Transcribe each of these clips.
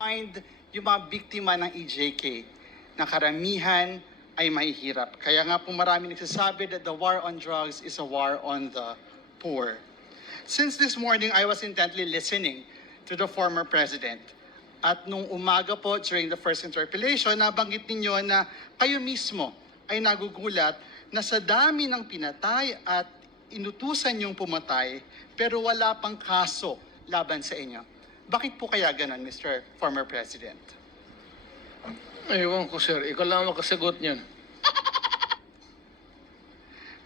find yung mga biktima ng EJK na karamihan ay mahihirap. Kaya nga po marami nagsasabi that the war on drugs is a war on the poor. Since this morning, I was intently listening to the former president. At nung umaga po, during the first interpellation, nabanggit ninyo na kayo mismo ay nagugulat na sa dami ng pinatay at inutusan yung pumatay, pero wala pang kaso laban sa inyo. Bakit po kaya ganun, Mr. Former President? Ewan ko, sir. Ikaw lang makasagot niyan.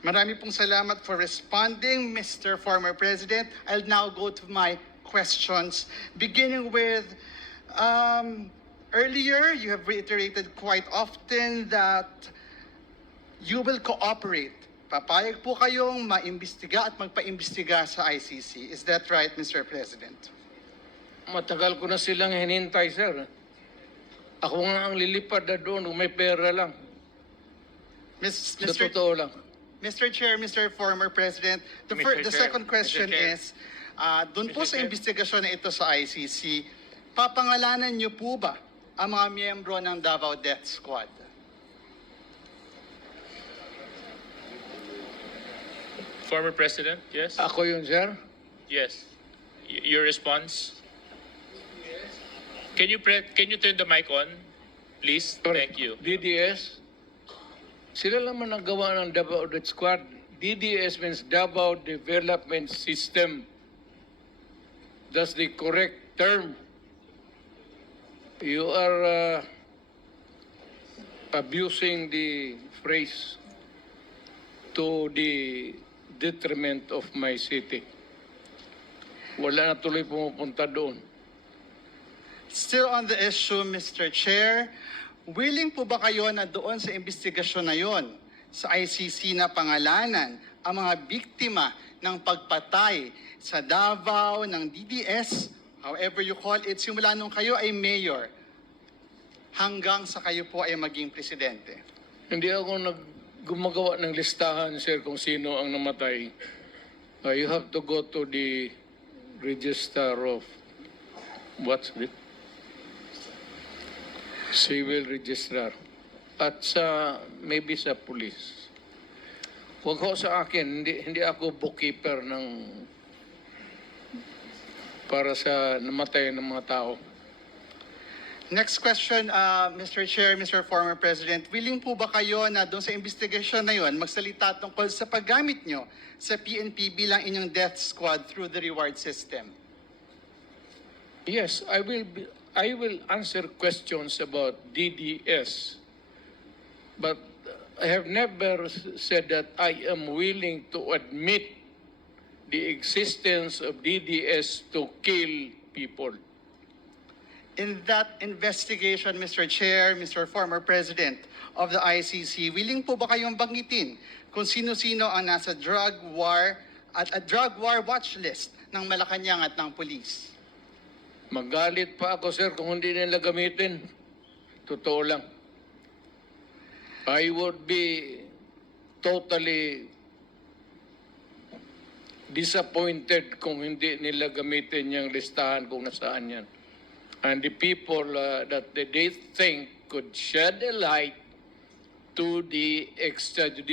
Marami pong salamat for responding, Mr. Former President. I'll now go to my questions, beginning with, earlier you have reiterated quite often that you will cooperate. Papayag po kayong maimbestiga at magpaimbestiga sa ICC. Is that right, Mr. President? Matagal ko na silang hinintay, sir. Ako nga ang lilipad na doon kung may pera lang. Sa totoo lang. Mr. Chair, Mr. Former President, the second question is, doon po sa investigasyon na ito sa ICC, papangalanan niyo po ba ang mga miyembro ng Davao Death Squad? Former President, yes? Ako yun, sir. Yes. Your response? Can you turn the mic on, please? Thank you. DDS. Sila lang man nagawa ng Davao Death Squad. DDS means Davao Development System. That's the correct term. You are abusing the phrase to the detriment of my city. Wala na tuloy pumupunta doon. Still on the issue, Mr. Chair, willing po ba kayo na doon sa investigasyon na yon sa ICC na pangalanan ang mga biktima ng pagpatay sa Davao ng DDS, however you call it, simula nung kayo ay mayor hanggang sa kayo po ay maging presidente? Hindi ako gumagawa ng listahan, sir, kung sino ang namatay. You have to go to the register of what's it? Civil registrar. At sa maybe sa police. Huwag ho sa akin, hindi ako bookkeeper ng para sa namatay ng mga tao. Next question, Mr. Chair, Mr. Former President, willing po ba kayo na doon sa investigation na yon magsalita tungkol sa paggamit nyo sa PNP bilang inyong death squad through the reward system? Yes, I will answer questions about DDS, but I have never said that I am willing to admit the existence of DDS to kill people. In that investigation, Mr. Chair, Mr. Former President of the ICC, willing po ba kayong banggitin kung sino-sino ang nasa drug war at a drug war watch list ng Malacanang at ng police? Magalit pa ako, sir, kung hindi nila gamitin. Totoo lang. I would be totally disappointed kung hindi nila gamitin yung listahan kung nasaan yan. And the people that they think could shed a light to the extrajudicial